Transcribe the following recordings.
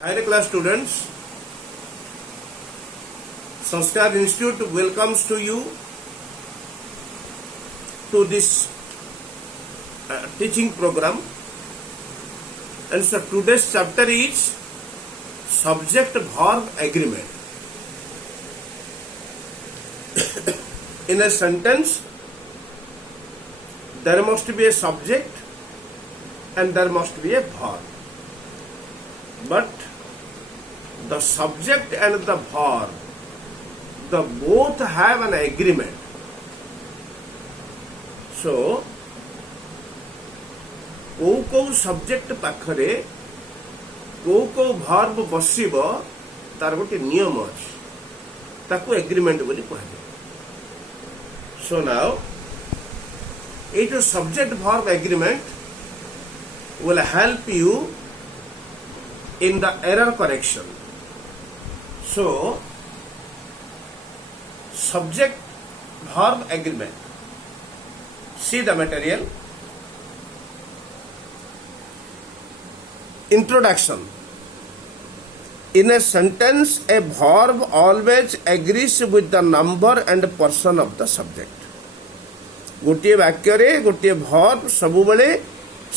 Higher class students, Sanskar Institute welcomes to you to this teaching program. And so today's chapter is subject verb agreement. In a sentence, there must be a subject and there must be a verb. But the subject and the verb, the both have an agreement. So, को subject पाखरे को verb बसिबो तार गोटे नियम अछि ताकू agreement बोली कहले. So now it subject verb agreement will help you in the error correction. So, subject verb agreement. See the material. Introduction. In a sentence, a verb always agrees with the number and person of the subject. गोटे वाक्य रे गोटे verb सबुबले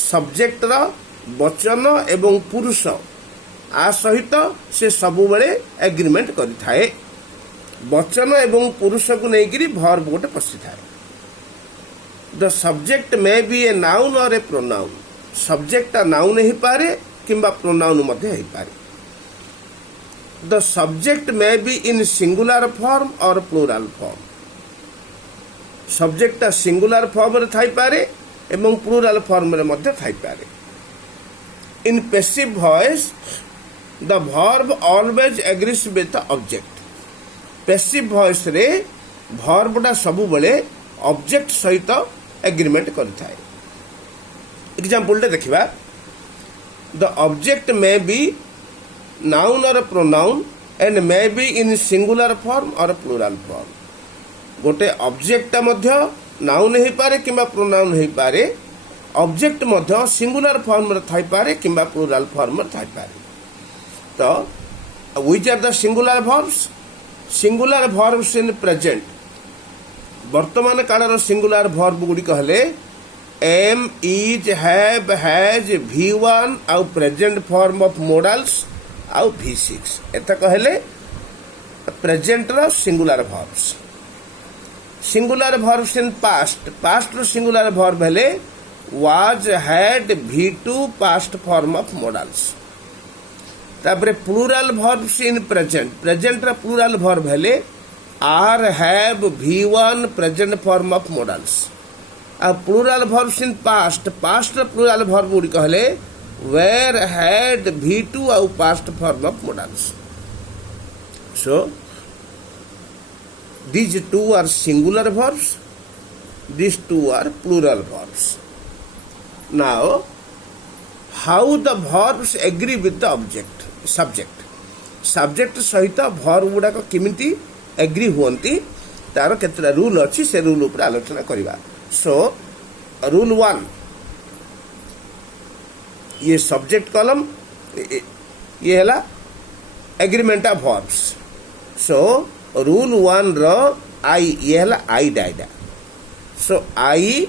subject रा वचन एवं पुरुष आ सहित से सबुबले एग्रीमेंट करि थाए. वचन एवं पुरुष को नेगिरी verb गोटे पसी थाए. The subject may be a noun or a pronoun. Subject a noun ही पारे किंबा pronoun मध्य ही पारे. The subject may be in singular form or plural form. Subject a singular form रे थाई पारे एवं plural form रे मध्य थाई पारे. In passive voice, the verb always agrees with the object. Passive voice रे verb टा सबु बले object सहित agreement करिथाय. Example टे देखिबा. The object may be noun or a pronoun and may be in singular form or plural form. गोटे object मध्य noun ही पारे किंबा प्रोनाउन ही पारे. ऑब्जेक्ट मध्य सिंगुलर फॉर्म रे थाई पारे किंबा प्लूरल फॉर्म रे थाई पारे. तो which are the singular verbs? Singular verbs in present. वर्तमान कालर सिंगुलर वर्ब गुडी कहले M, is, have, has, V1 आउ प्रेजेंट फॉर्म ऑफ मोडल्स आउ V6 एता कहले प्रेजेंट रो singular verbs. Singular verbs in past. Past रो सिंगुलर वर्ब हेले was, had, V2 past form of modals. तापरे plural verbs in present. Present रा plural verb हेले are, have, V1 present form of modals. आ plural verbs in past. Past रा plural verb गुडी कहले were, had, V2 आउ past form of modals. So these two are singular verbs. These two are plural verbs. Now, how the verbs agree with the object, subject. Subject सहित verb गुड़ा को किमिति agree हुअन्ति तार केतरा rule अछि से rule ऊपर आलोचना करिबा. So, rule 1 ये subject column ये हला agreement of verbs. So, rule 1 row I ये हला I डाइडा. So, I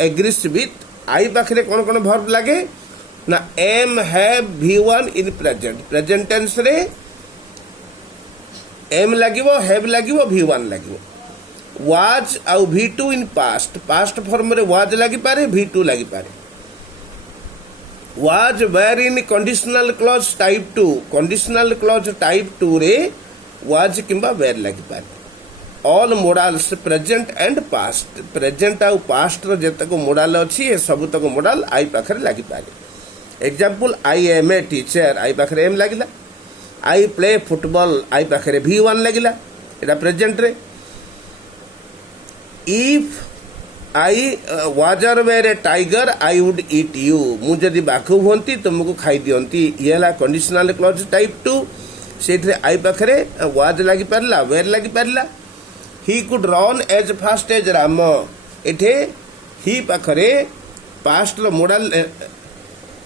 agrees with आई पाखरे कौन कौन वर्ब लागे ना am, have, V1 in present. Present tense रे एम लागिवो, हैव लागिवो, V1 लागिवो. वाज आउ V2 in past. Past form रे वाज लागी पारे, V2 लागी पारे. Was were in conditional clause type 2. Conditional clause type 2 रे वाज किंबा वेर लागी पारे. All modals present and past. Present आउ पास्ट रो जेतको मोडाल अछि ए सब तक मोडाल आई पाखरे लागि पारे. Example I M a teacher आई पाखरे एम लागिला. आई प्ले फुटबॉल आई पाखरे V1 लागिला. एटा प्रेजेंट रे. If I was or were a tiger I would eat you. मु जदी बाखु होंती तुमको खाई दियंती. येला कंडीशनल क्लॉज टाइप 2 सेठरे आई पाखरे वाज लागि परला, वेर लागि परला. He could run as fast as Rama. एठे ही पाखरे पास्ट रो modal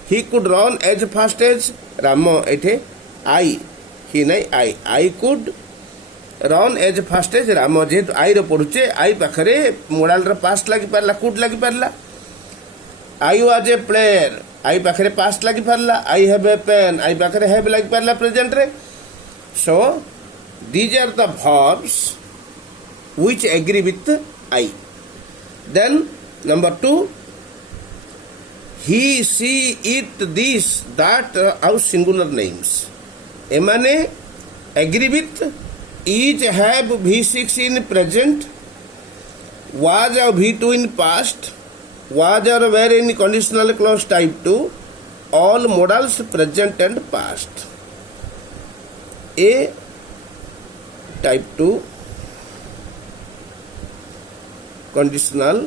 he could run as fast as Rama एठे I he नहीं I could run as fast as Rama जेहेतु I रो पढ़ुचे I पाखरे मोडाल रो पास्ट लगी पारला could लगी पारला I was a player I पाखरे पास्ट लगी पारला I have a pen I पाखरे have लगी पारला प्रेजेंट रे so these are the verbs which agree with I. Then number 2, he, she, it, this, that are singular names. एमाने agree with each have V6 in present, was or V2 in past, was or were in conditional clause type 2, all modals present and past. A type 2 conditional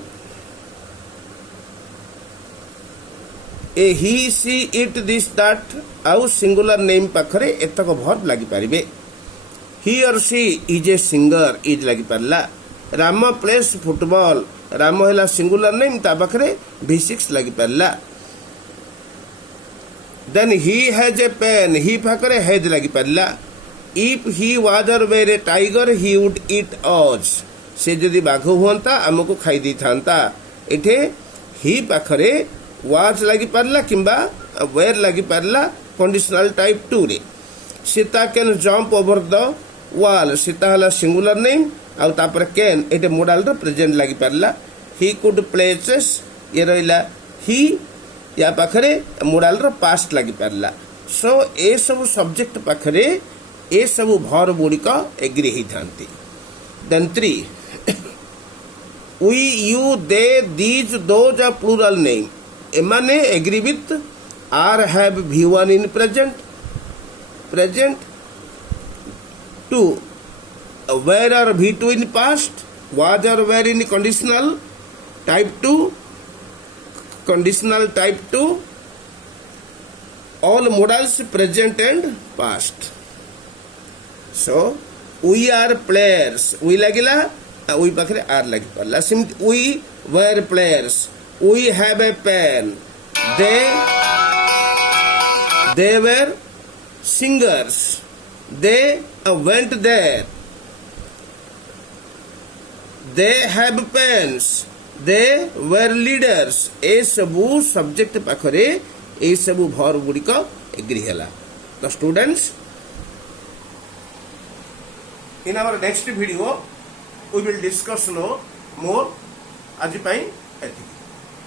A he she it this that आउ singular name पाखरे एतक verb लागि पारिबे he or she is a singer is लागि पारला Ram plays football Ram हैला singular name ता पाखरे v6 लागि पारला then he has a pen he पाखरे हैज लागि पारला if he was or were a tiger he would eat us से जदि बाघ हुआ आमको खाई दी था एठे ही पाखरे वाज लगी पारला किंबा वेर लगी पारला कंडीशनल टाइप 2 रे Sita can jump over the wall Sita हला सिंगुलर नेम आउ तापर कैन एटे मॉडल रो प्रेजेंट लगी पारला ही कुड प्ले चेस ये रहिला ही या पाखरे मॉडल रो पास्ट लगी पारला सो ए सब सब्जेक्ट पाखरे ए सब वर्ब गुडी का एग्री ही थांती then 3 we, you, they, these, those are plural name. एमाने agree with are have V1 in present. 2. Where are V2 in past. Was or were in conditional type 2. Conditional type 2. All modals present and past. So we are players. We lagila. We पाखरे are लगी पारला we were players we have a pen they were singers they went there they have pens they were leaders ए सबू subject पाखरे ए सबू verb गुडी को agree हला तो students in our next video we will discuss more. Aji pai, I think.